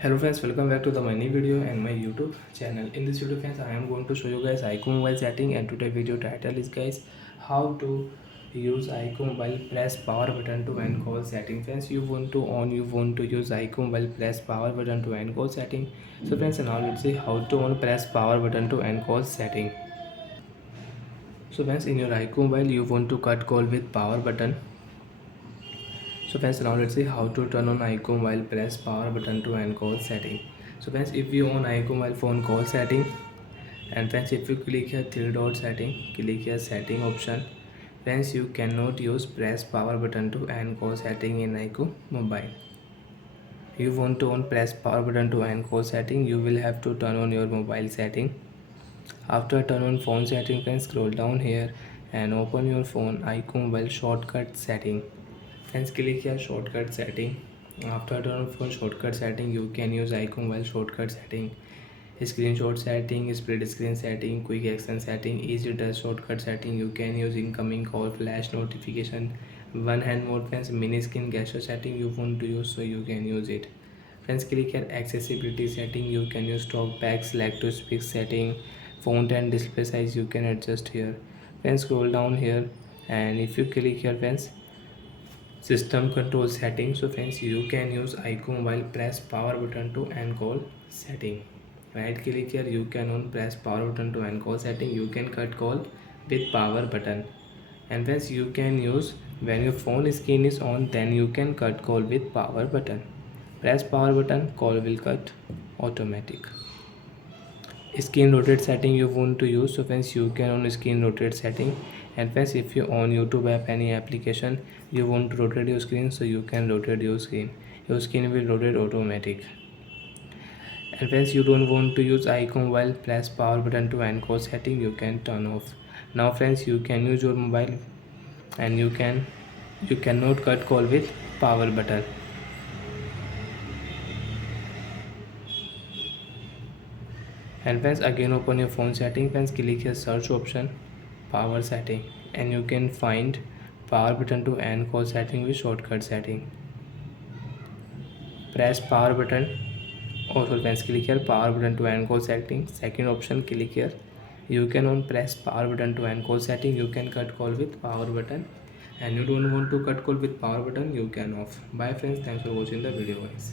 Hello friends, welcome back to my new video and my YouTube channel. In this video friends, I am going to show you guys iqoo mobile setting, and today video title is guys how to use iqoo mobile press power button to end call setting. Friends, you want to use iqoo mobile press power button to end call setting. So friends, now let's see how to on press power button to end call setting. So friends, in your iqoo mobile you want to cut call with power button. So friends, now let's see how to turn on iqoo while press power button to end call setting. So friends, if you on iqoo while phone call setting, and friends, if you click here three dot setting, click here setting option. Friends, you cannot use press power button to end call setting in iqoo mobile. You want to on press power button to end call setting, you will have to turn on your mobile setting. After turn on phone setting, friends, scroll down here and open your phone iqoo mobile shortcut setting. Friends, click here shortcut setting. After turn on phone shortcut setting, you can use iqoo mobile shortcut setting, screenshot setting, split screen setting, quick action setting, easy touch shortcut setting. You can use incoming call, flash notification, one hand mode. Friends, mini screen gesture setting you want to use, so you can use it. Friends, click here accessibility setting. You can use talk back, select to speak setting, font and display size you can adjust here. Friends, scroll down here, and if you click here friends, system control settings. So friends, you can use iqoo while press power button to end call setting. Right click here, you can on press power button to end call setting. You can cut call with power button. And friends, you can use when your phone screen is on, then you can cut call with power button. Press power button, call will cut automatic. Screen rotate setting you want to use. So friends, you can on screen rotate setting. And friends, if you on YouTube app, any application, you want to rotate your screen, so you can rotate your screen will rotate automatic. And friends, you don't want to use icon while press power button to end call setting, you can turn off. Now friends, you can use your mobile, and you cannot cut call with power button. And friends, again open your phone setting. Friends, click here search option, power setting, and you can find power button to end call setting with shortcut setting. Press power button. Also friends, click here power button to end call setting, second option, click here. You can on press power button to end call setting, you can cut call with power button. And you don't want to cut call with power button, you can off. Bye friends, thanks for watching the video guys.